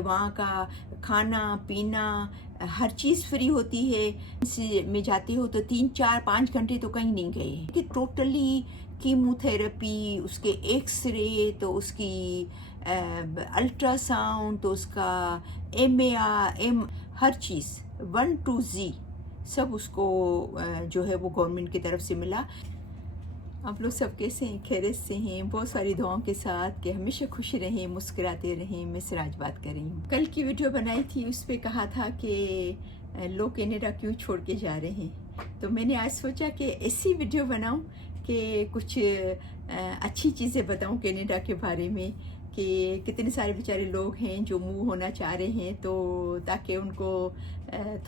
वहाँ का खाना पीना हर चीज़ फ्री होती है। में जाते हो तो 3 4 5 घंटे तो कहीं नहीं गए कि टोटली कीमोथेरेपी, उसके एक्सरे, तो उसकी अल्ट्रासाउंड, तो उसका एम हर चीज़ 1 to Z सब उसको जो है वो गवर्नमेंट की तरफ से मिला। आप लोग सब कैसे हैं? खैरियत से हैं? बहुत सारी दुआओं के साथ कि हमेशा खुश रहें, मुस्कुराते रहें। मैं सिराज बात कर रही हूँ। कल की वीडियो बनाई थी, उस पर कहा था कि लोग कनाडा क्यों छोड़ के जा रहे हैं, तो मैंने आज सोचा कि ऐसी वीडियो बनाऊँ कि कुछ अच्छी चीज़ें बताऊँ कनाडा के बारे में, कि कितने सारे बेचारे लोग हैं जो मूव होना चाह रहे हैं, तो ताकि उनको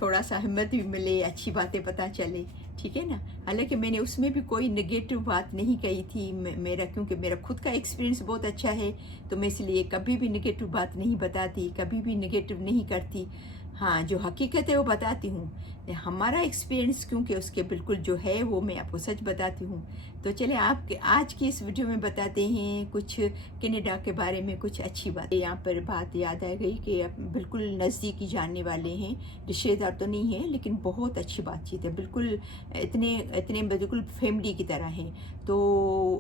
थोड़ा सा हिम्मत भी मिले, अच्छी बातें पता चले, ठीक है ना। हालांकि मैंने उसमें भी कोई नेगेटिव बात नहीं कही थी मेरा, क्योंकि मेरा खुद का एक्सपीरियंस बहुत अच्छा है, तो मैं इसलिए कभी भी नेगेटिव बात नहीं बताती, कभी भी नेगेटिव नहीं करती। हाँ, जो हकीकत है वो बताती हूँ, हमारा एक्सपीरियंस क्योंकि उसके बिल्कुल जो है वो मैं आपको सच बताती हूँ। तो चले आप आज की इस वीडियो में बताते हैं कुछ कनाडा के बारे में कुछ अच्छी बात। यहाँ पर बात याद आ गई कि बिल्कुल नज़दीकी जानने वाले हैं, रिश्तेदार तो नहीं है लेकिन बहुत अच्छी बातचीत है, बिल्कुल इतने बिल्कुल फैमिली की तरह है। तो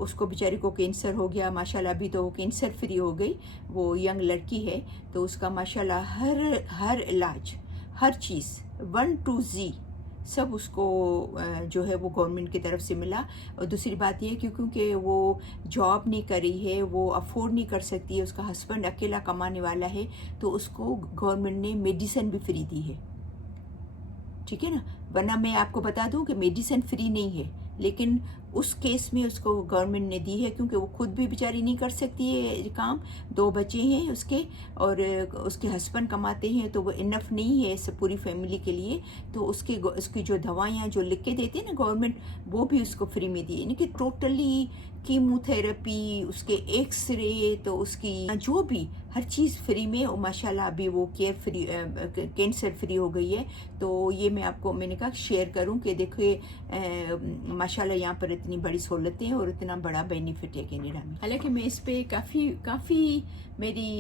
उसको बेचारी को कैंसर हो गया, माशाल्लाह अभी तो वो कैंसर फ्री हो गई, वो यंग लड़की है, तो उसका माशाल्लाह हर इलाज हर चीज़ 1 to Z सब उसको जो है वो गवर्नमेंट की तरफ से मिला। और दूसरी बात ये क्योंकि वो जॉब नहीं कर रही है, वो अफोर्ड नहीं कर सकती है, उसका हस्बैंड अकेला कमाने वाला है, तो उसको गवर्नमेंट ने मेडिसिन भी फ्री दी है, ठीक है ना। वरना मैं आपको बता दूं कि मेडिसिन फ्री नहीं है, लेकिन उस केस में उसको गवर्नमेंट ने दी है क्योंकि वो खुद भी बेचारी नहीं कर सकती है काम, 2 बच्चे हैं उसके और उसके हस्बैंड कमाते हैं, तो वो इनफ नहीं है सब पूरी फैमिली के लिए। तो उसकी जो दवाइयाँ जो लिख के देती है ना गवर्नमेंट, वो भी उसको फ्री में दी, यानी कि टोटली कीमोथेरेपी, उसके एक्सरे, तो उसकी जो भी हर चीज़ फ्री में। और माशाल्लाह अभी वो कैंसर फ्री हो गई है। तो ये मैंने कहा शेयर करूं कि देखिए माशाल्लाह यहाँ पर इतनी बड़ी सहूलतें हैं और इतना बड़ा बेनिफिट है कनाडा में। हालांकि मैं इस पर काफ़ी मेरी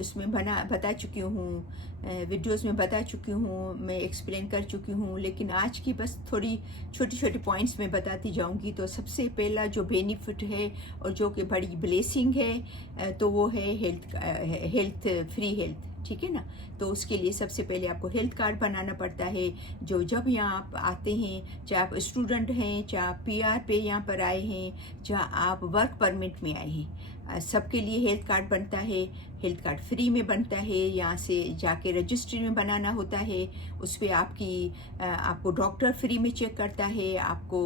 इसमें बता चुकी हूँ, वीडियोस में बता चुकी हूँ, मैं एक्सप्लेन कर चुकी हूँ, लेकिन आज की बस थोड़ी छोटी पॉइंट्स में बताती जाऊँगी। तो सबसे पहला जो बेनिफिट है और जो कि बड़ी ब्लेसिंग है, तो वो है हेल्थ फ्री हेल्थ, ठीक है ना। तो उसके लिए सबसे पहले आपको हेल्थ कार्ड बनाना पड़ता है। जब यहाँ आप आते हैं, चाहे आप स्टूडेंट हैं, चाहे आप PR पे यहाँ पर आए हैं, चाहे आप वर्क परमिट में आए हैं, सबके लिए हेल्थ कार्ड बनता है। हेल्थ कार्ड फ्री में बनता है, यहाँ से जाके रजिस्ट्री में बनाना होता है। उस पर आपको डॉक्टर फ्री में चेक करता है। आपको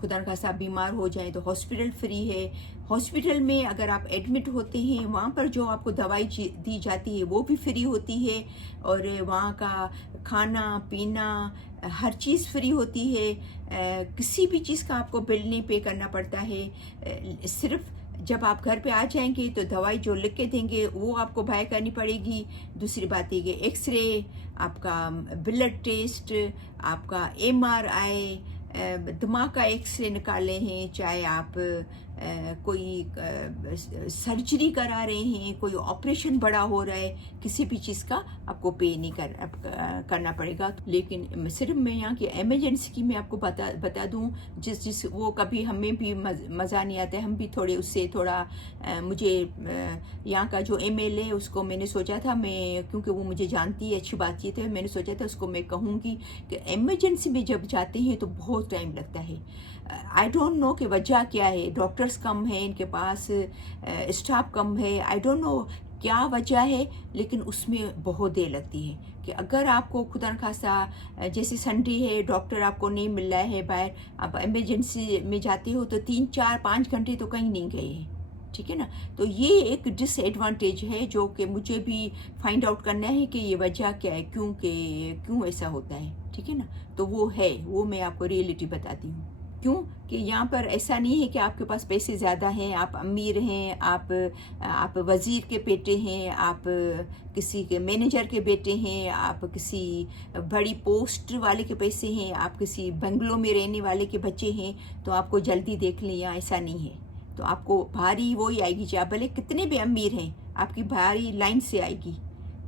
खुदा न खास्ता बीमार हो जाए तो हॉस्पिटल फ्री है। हॉस्पिटल में अगर आप एडमिट होते हैं, वहाँ पर जो आपको दवाई दी जाती है वो भी फ्री होती है, और वहाँ का खाना पीना हर चीज़ फ्री होती है। किसी भी चीज़ का आपको बिल नहीं पे करना पड़ता है। सिर्फ जब आप घर पे आ जाएंगे तो दवाई जो लिख के देंगे वो आपको बाय करनी पड़ेगी। दूसरी बात ये कि एक्सरे, आपका ब्लड टेस्ट, आपका MRI, दिमाग का एक्सरे निकाले हैं, चाहे आप कोई सर्जरी करा रहे हैं, कोई ऑपरेशन बड़ा हो रहा है, किसी भी चीज़ का आपको पे नहीं करना पड़ेगा। लेकिन सिर्फ मैं यहाँ की एमरजेंसी की मैं आपको बता दूँ, जिस वो कभी हमें भी मज़ा नहीं आता है, हम भी थोड़ा मुझे यहाँ का जो MLA है उसको मैंने सोचा था, मैं क्योंकि वो मुझे जानती है, अच्छी बातचीत है, मैंने सोचा था उसको मैं कहूँगी कि एमरजेंसी में जब जाते हैं तो बहुत टाइम लगता है। आई डोंट नो कि वजह क्या है, डॉक्टर्स कम है इनके पास, स्टाफ कम है, आई डोंट नो क्या वजह है, लेकिन उसमें बहुत देर लगती है। कि अगर आपको खुदा न खास्ता जैसे संडे है, डॉक्टर आपको नहीं मिल रहा है बाहर, आप एमरजेंसी में जाते हो तो 3 4 5 घंटे तो कहीं नहीं गए हैं, ठीक है ना। तो ये एक डिसएडवांटेज है जो कि मुझे भी फाइंड आउट करना है कि ये वजह क्या है, क्यों ऐसा होता है, ठीक है ना। तो वो मैं आपको रियलिटी बताती हूँ। क्यों कि यहाँ पर ऐसा नहीं है कि आपके पास पैसे ज़्यादा हैं, आप अमीर हैं, आप वज़ीर के बेटे हैं, आप किसी के मैनेजर के बेटे हैं, आप किसी बड़ी पोस्ट वाले के पैसे हैं, आप किसी बंगलों में रहने वाले के बच्चे हैं, तो आपको जल्दी देख लें, यहाँ ऐसा नहीं है। तो आपको भारी वही आएगी, चाहे भले कितने भी अमीर हैं, आपकी भारी लाइन से आएगी,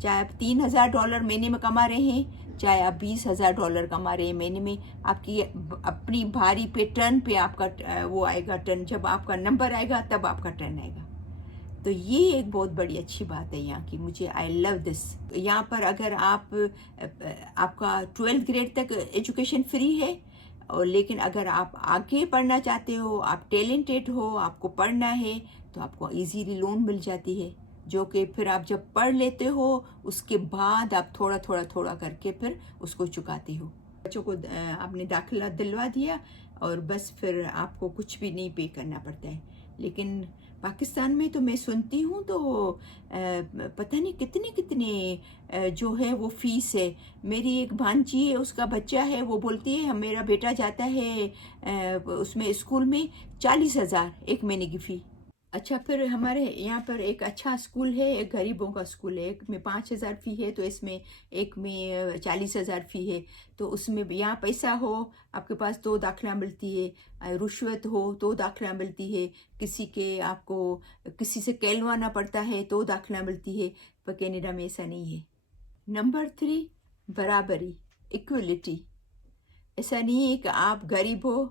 چاہے آپ $3,000 مہینے میں کما رہے ہیں، چاہے آپ $20,000 کما رہے ہیں مہینے میں، آپ کی اپنی بھاری پہ ٹرن پہ آپ کا وہ آئے گا ٹرن، جب آپ کا نمبر آئے گا تب آپ کا ٹرن آئے گا. تو یہ ایک بہت بڑی اچھی بات ہے یہاں کی، مجھے آئی لو دس. یہاں پر اگر آپ کا 12th گریڈ تک ایجوکیشن فری ہے، اور لیکن اگر آپ آگے پڑھنا چاہتے ہو، آپ ٹیلنٹڈ ہو، آپ کو پڑھنا ہے، تو آپ کو ایزیلی لون مل جاتی ہے، جو کہ پھر آپ جب پڑھ لیتے ہو اس کے بعد آپ تھوڑا تھوڑا تھوڑا کر کے پھر اس کو چکاتے ہو. بچوں کو آپ نے داخلہ دلوا دیا اور بس پھر آپ کو کچھ بھی نہیں پے کرنا پڑتا ہے. لیکن پاکستان میں تو میں سنتی ہوں تو پتہ نہیں کتنے جو ہے وہ فیس ہے. میری ایک بھانجی ہے، اس کا بچہ ہے، وہ بولتی ہے میرا بیٹا جاتا ہے اس میں اسکول میں 40,000 ایک مہینے کی فی. اچھا، پھر ہمارے یہاں پر ایک اچھا اسکول ہے، ایک غریبوں کا اسکول ہے، ایک میں 5,000 فی ہے، تو اس میں ایک میں 40,000 فی ہے. تو اس میں یہاں پیسہ ہو آپ کے پاس تو داخلہ ملتی ہے، رشوت ہو تو داخلہ ملتی ہے، کسی کے آپ کو کسی سے کہلوانا پڑتا ہے تو داخلہ ملتی ہے. پر کینیڈا میں ایسا نہیں ہے. نمبر 3، برابری، ایکویلٹی. ایسا نہیں ہے کہ آپ غریب ہو،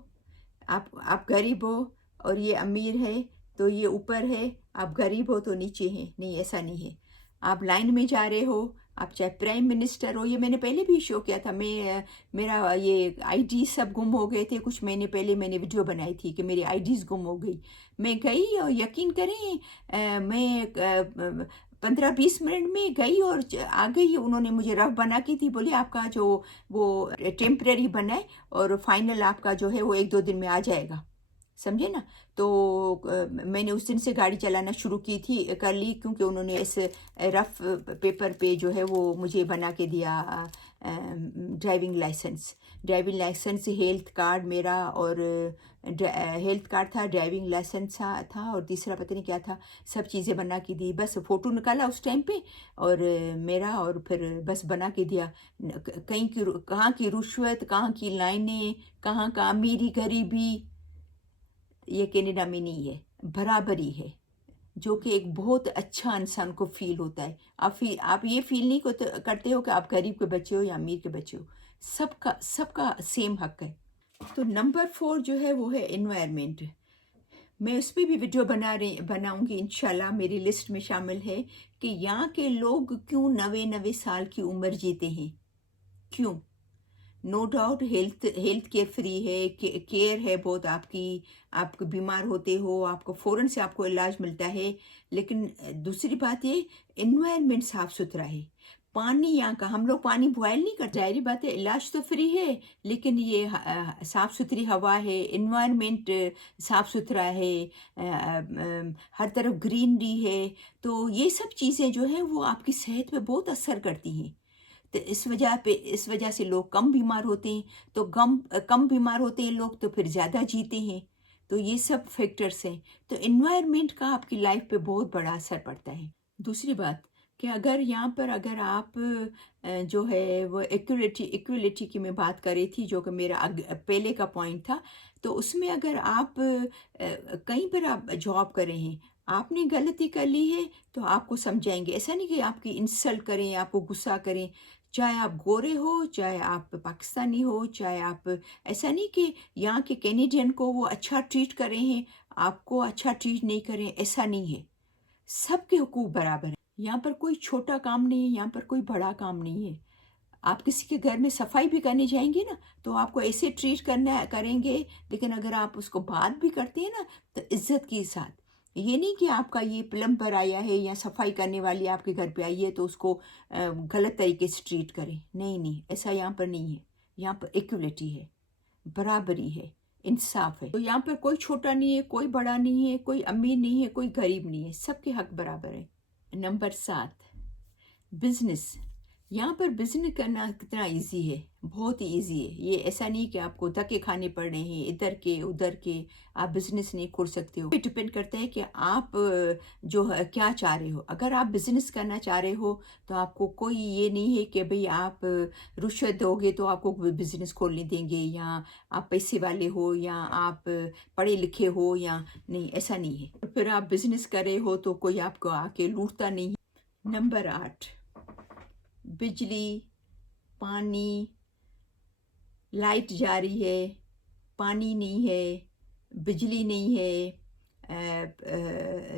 آپ غریب ہو اور یہ امیر ہے تو یہ اوپر ہے، آپ غریب ہو تو نیچے ہیں. نہیں، ایسا نہیں ہے. آپ لائن میں جا رہے ہو، آپ چاہے پرائم منسٹر ہو. یہ میں نے پہلے بھی شو کیا تھا. میرا یہ آئی ڈی سب گم ہو گئے تھے. کچھ مہینے پہلے میں نے ویڈیو بنائی تھی کہ میری آئی ڈیز گم ہو گئی. میں گئی اور یقین کریں میں 15-20 منٹ میں گئی اور آ گئی. انہوں نے مجھے رف بنا کی تھی، بولے آپ کا جو وہ ٹیمپریری بنا ہے اور فائنل آپ کا جو ہے وہ 1-2 دن میں آ جائے گا. سمجھے نا؟ تو میں نے اس دن سے گاڑی چلانا شروع کر لی، کیونکہ انہوں نے اس رف پیپر پہ جو ہے وہ مجھے بنا کے دیا ڈرائیونگ لائسنس، ہیلتھ کارڈ میرا، اور ہیلتھ کارڈ تھا، ڈرائیونگ لائسنس تھا، اور تیسرا پتہ نہیں کیا تھا. سب چیزیں بنا کے دی. بس فوٹو نکالا اس ٹائم پہ اور میرا، اور پھر بس بنا کے دیا. کہاں کی رشوت، کہاں کی لائنیں، کہاں کا امیری غریبی، یہ کینیڈا میں نہیں ہے. برابری ہے، جو کہ ایک بہت اچھا انسان کو فیل ہوتا ہے. آپ یہ فیل نہیں کرتے ہو کہ آپ غریب کے بچے ہو یا امیر کے بچے ہو. سب کا سیم حق ہے. تو نمبر 4 جو ہے وہ ہے انوائرمنٹ. میں اس پہ بھی ویڈیو بناؤں گی انشاءاللہ. میری لسٹ میں شامل ہے کہ یہاں کے لوگ کیوں 90 سال کی عمر جیتے ہیں. کیوں؟ No doubt health care free ہے، کیئر ہے بہت. آپ کو بیمار ہوتے ہو، آپ کو فوراً سے آپ کو علاج ملتا ہے. لیکن دوسری بات یہ، انوائرمنٹ صاف ستھرا ہے. پانی یہاں کا، ہم لوگ پانی بوائل نہیں کرتے، ظاہری بات ہے. علاج تو فری ہے لیکن یہ صاف ستھری ہوا ہے، انوائرمنٹ صاف ستھرا ہے، ہر طرف گرینری ہے. تو یہ سب چیزیں جو ہیں وہ آپ کی صحت پہ بہت اثر کرتی ہیں. تو اس وجہ سے لوگ کم بیمار ہوتے ہیں. تو کم بیمار ہوتے ہیں لوگ تو پھر زیادہ جیتے ہیں. تو یہ سب فیکٹرز ہیں. تو انوائرمنٹ کا آپ کی لائف پہ بہت بڑا اثر پڑتا ہے. دوسری بات کہ اگر آپ جو ہے وہ ایکویلٹی کی میں بات کر رہی تھی، جو کہ میرا پہلے کا پوائنٹ تھا. تو اس میں اگر آپ کہیں پر آپ جاب کر رہے ہیں، آپ نے غلطی کر لی ہے تو آپ کو سمجھائیں گے. ایسا نہیں کہ آپ کی انسلٹ کریں، آپ کو غصہ کریں. چاہے آپ گورے ہو، چاہے آپ پاکستانی ہو، چاہے آپ، ایسا نہیں کہ یہاں کے کینیڈین کو وہ اچھا ٹریٹ کر رہے ہیں آپ کو اچھا ٹریٹ نہیں کریں. ایسا نہیں ہے. سب کے حقوق برابر ہیں. یہاں پر کوئی چھوٹا کام نہیں ہے، یہاں پر کوئی بڑا کام نہیں ہے. آپ کسی کے گھر میں صفائی بھی کرنے جائیں گے نا تو آپ کو ایسے ٹریٹ کریں گے. لیکن اگر آپ اس کو بات بھی کرتے ہیں نا تو عزت کے ساتھ. یہ نہیں کہ آپ کا یہ پلمبر آیا ہے یا صفائی کرنے والی آپ کے گھر پہ آئی ہے تو اس کو غلط طریقے سے ٹریٹ کریں. نہیں، ایسا یہاں پر نہیں ہے. یہاں پر ایکویلٹی ہے، برابری ہے، انصاف ہے. تو یہاں پر کوئی چھوٹا نہیں ہے، کوئی بڑا نہیں ہے، کوئی امیر نہیں ہے، کوئی غریب نہیں ہے. سب کے حق برابر ہے. Number 7، business. یہاں پر بزنس کرنا کتنا ایزی ہے، بہت ہی ایزی ہے. یہ ایسا نہیں کہ آپ کو دھکے کھانے پڑ رہے ہیں ادھر کے ادھر کے. آپ بزنس نہیں کھول سکتے ہو. یہ ڈپینڈ کرتا ہے کہ آپ جو کیا چاہ رہے ہو. اگر آپ بزنس کرنا چاہ رہے ہو تو آپ کو کوئی یہ نہیں ہے کہ بھئی آپ رشوت دو گے تو آپ کو بزنس کھولنے دیں گے، یا آپ پیسے والے ہو، یا آپ پڑھے لکھے ہو، یا نہیں، ایسا نہیں ہے. پھر آپ بزنس کر رہے ہو تو کوئی آپ کو آ کے لوٹتا نہیں ہے. نمبر 8، बिजली, पानी, लाइट जा रही है, पानी नहीं है, बिजली नहीं है,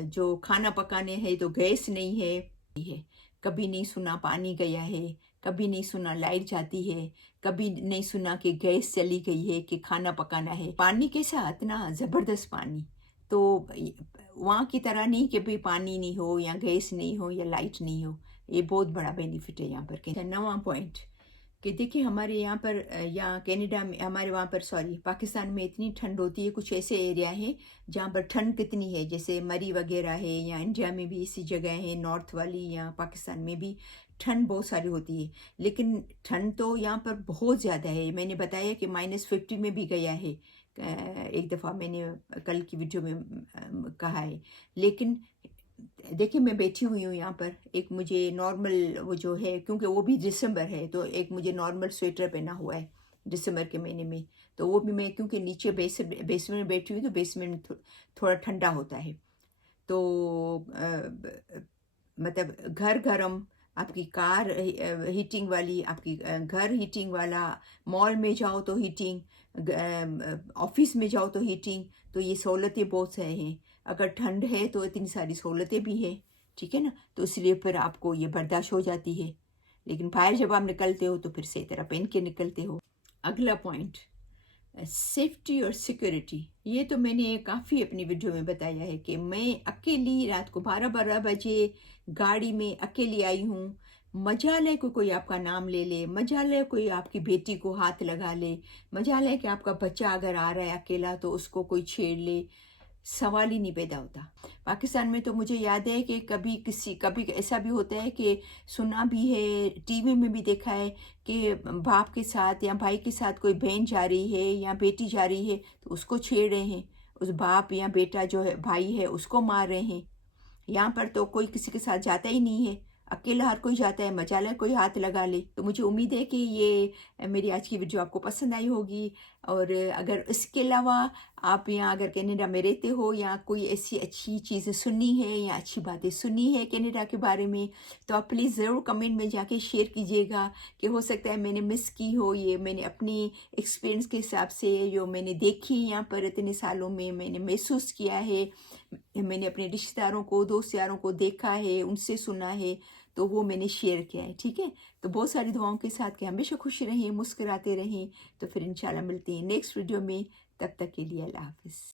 जो खाना पकाने है तो गैस नहीं है। कभी नहीं सुना पानी गया है, कभी नहीं सुना लाइट जाती है, कभी नहीं सुना कि गैस चली गई है कि खाना पकाना है। पानी के साथ ना ज़बरदस्त पानी, तो वहाँ की तरह नहीं कि भाई पानी नहीं हो या गैस नहीं हो या लाइट नहीं हो। ये बहुत बड़ा बेनिफिट है यहाँ पर के। 9वां पॉइंट कि देखिए हमारे यहाँ पर यहाँ कनाडा में, हमारे वहाँ पर सॉरी पाकिस्तान में इतनी ठंड होती है। कुछ ऐसे एरिया हैं जहाँ पर ठंड कितनी है, जैसे मरी वगैरह है, या इंडिया में भी इसी जगह है नॉर्थ वाली, या पाकिस्तान में भी ठंड बहुत सारी होती है। लेकिन ठंड तो यहाँ पर बहुत ज़्यादा है। मैंने बताया कि -50 में भी गया है, एक दफ़ा मैंने कल की वीडियो में कहा है। लेकिन देखिए मैं बैठी हुई हूँ यहाँ पर, एक मुझे नॉर्मल वो जो है, क्योंकि वो भी दिसंबर है तो एक मुझे नॉर्मल स्वेटर पहना हुआ है दिसंबर के महीने में। तो वो भी मैं क्योंकि नीचे बेसमेंट में बैठी हुई तो बेसमेंट में थोड़ा ठंडा होता है। तो मतलब घर गरम, आपकी कार हीटिंग वाली, आपकी घर हीटिंग वाला, मॉल में जाओ तो हीटिंग, ऑफिस में जाओ तो हीटिंग। तो ये सहूलतें बहुत से हैं। अगर ठंड है तो इतनी सारी सहूलतें भी हैं, ठीक है ना। तो इसलिए फिर आपको ये बर्दाश्त हो जाती है। लेकिन बाहर जब आप निकलते हो तो फिर सही तरह पहन के निकलते हो। अगला पॉइंट, सेफ्टी और सिक्योरिटी। ये तो मैंने काफ़ी अपनी वीडियो में बताया है कि मैं अकेली रात को 12-12 बजे गाड़ी में अकेली आई हूँ। मजाल है कोई आपका नाम ले ले, मजाल है कोई आपकी बेटी को हाथ लगा ले, मजाल है कि आपका बच्चा अगर आ रहा है अकेला तो उसको कोई छेड़ ले, सवाल ही नहीं पैदा होता। पाकिस्तान में तो मुझे याद है कि कभी ऐसा भी होता है कि सुना भी है, टीवी में भी देखा है कि बाप के साथ या भाई के साथ कोई बहन जा रही है या बेटी जा रही है तो उसको छेड़ रहे हैं, उस बाप या बेटा जो है भाई है उसको मार रहे हैं। यहाँ पर तो कोई किसी के साथ जाता ही नहीं है, अकेला हर कोई जाता है, मजाल है कोई हाथ लगा ले। तो मुझे उम्मीद है कि ये मेरी आज की वीडियो आपको पसंद आई होगी। और अगर इसके अलावा आप यहाँ अगर कनाडा में रहते हो या कोई ऐसी अच्छी चीज़ें सुनी है या अच्छी बातें सुनी है कनाडा के बारे में, तो आप प्लीज़ ज़रूर कमेंट में जाके शेयर कीजिएगा। कि हो सकता है मैंने मिस की हो, ये मैंने अपनी एक्सपीरियंस के हिसाब से जो मैंने देखी यहाँ पर इतने सालों में मैंने महसूस किया है, मैंने अपने रिश्तेदारों को, दोस्त यारों को देखा है, उनसे सुना है, तो वो मैंने शेयर किया है, ठीक है। तो बहुत सारी दुआओं के साथ कि हमेशा खुश रहें, मुस्कुराते रहें। तो फिर इंशाल्लाह मिलते हैं नेक्स्ट वीडियो में। तब तक के लिए अल्लाह हाफिज़।